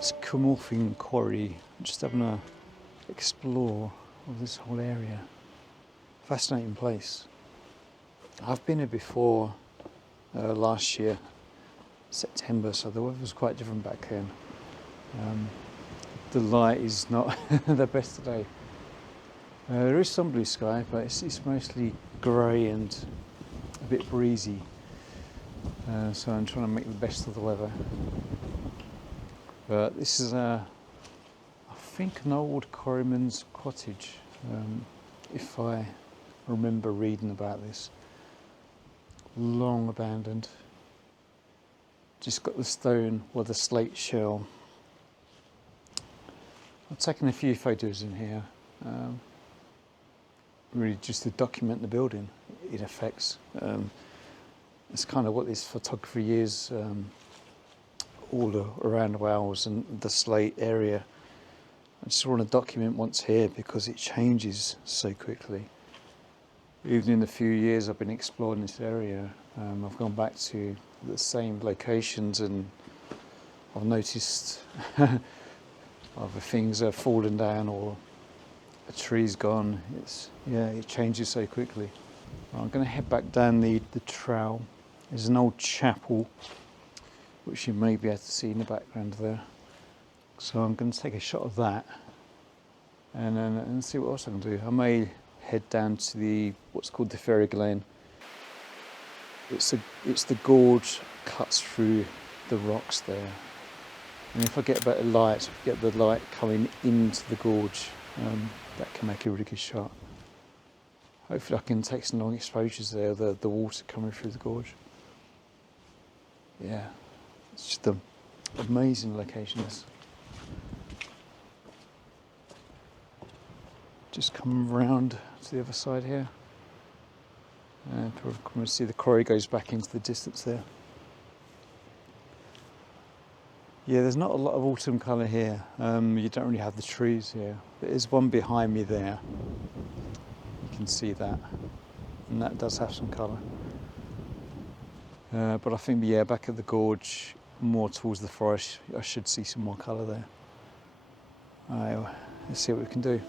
It's Cwmorthin Quarry. Just having a explore of this whole area. Fascinating place. I've been here before last year, September, so the weather was quite different back then. The light is not the best today. There is some blue sky, but it's mostly grey and a bit breezy. So I'm trying to make the best of the weather. But this is I think an old quarryman's cottage, if I remember reading about this. Long abandoned. Just got the stone or the slate shell. I've taken a few photos in here, really just to document the building in effects. It's kind of what this photography is, all around Wales and the slate area. I just want to document what's here because it changes so quickly. Even in the few years I've been exploring this area, I've gone back to the same locations and I've noticed other things are falling down or a tree's gone. It changes so quickly. I'm going to head back down the trail. There's an old chapel which you may be able to see in the background there. So I'm going to take a shot of that and see what else I can do. I may head down to what's called the Ferry Glen. It's the gorge cuts through the rocks there. And if I get a better light, get the light coming into the gorge, that can make a really good shot. Hopefully I can take some long exposures there, the water coming through the gorge. Yeah, it's just an amazing location. Just come round to the other side here. And we're going to see the quarry goes back into the distance there. Yeah, there's not a lot of autumn colour here. You don't really have the trees here. There is one behind me there. You can see that. And that does have some colour. But I think, yeah, back at the gorge, more towards the forest, I should see some more colour there. Alright, let's see what we can do.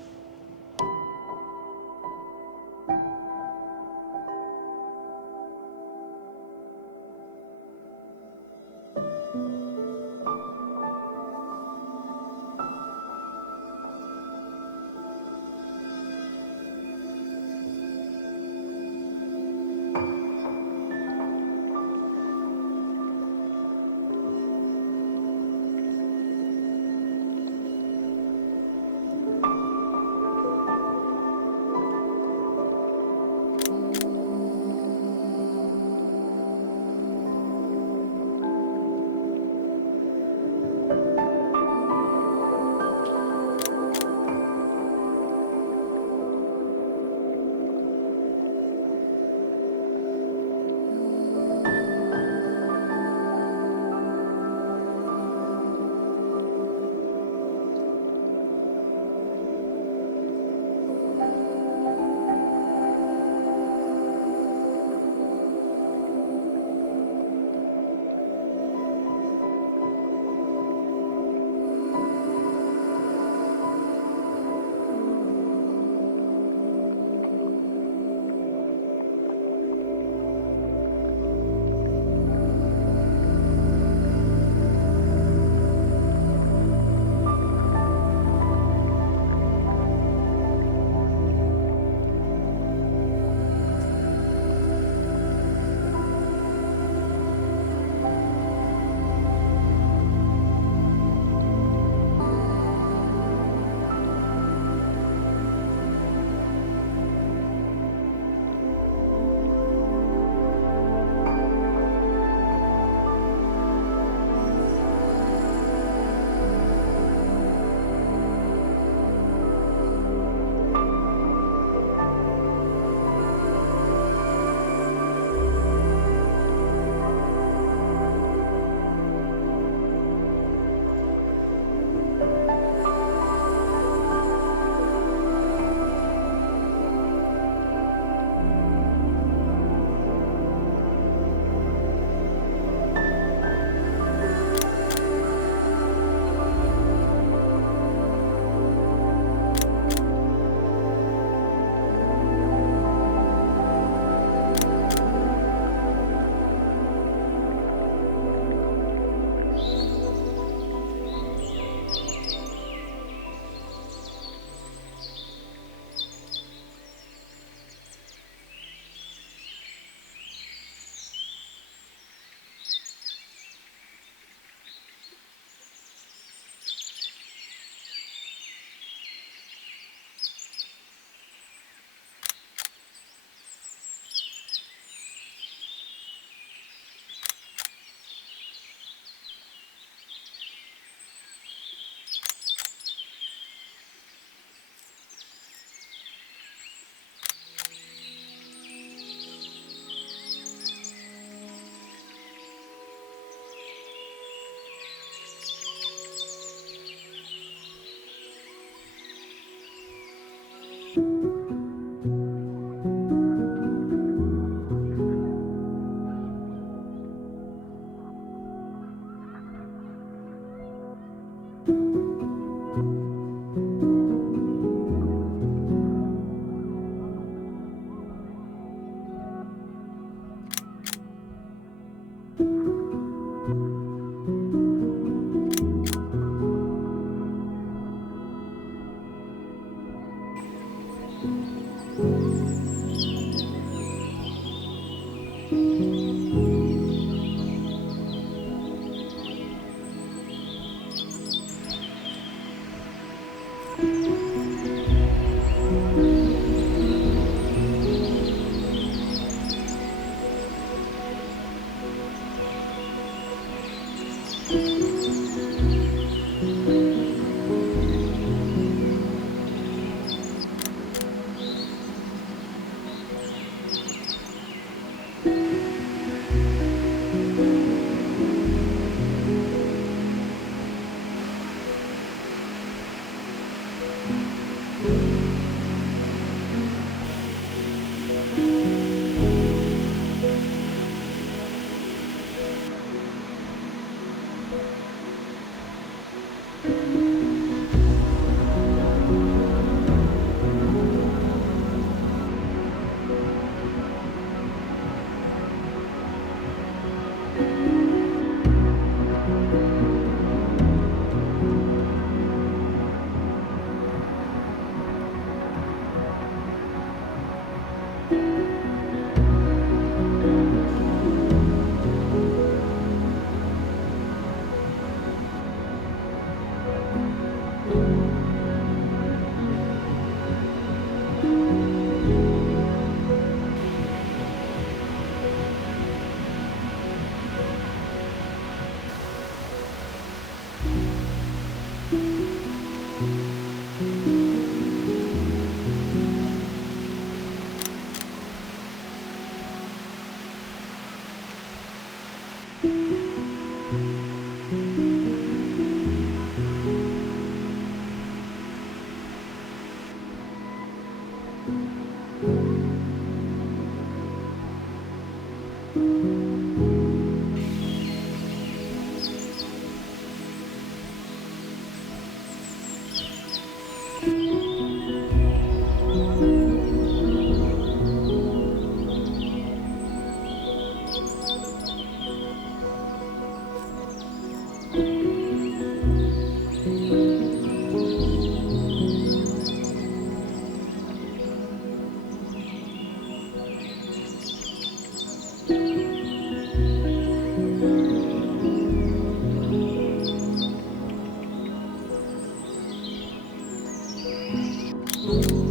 much.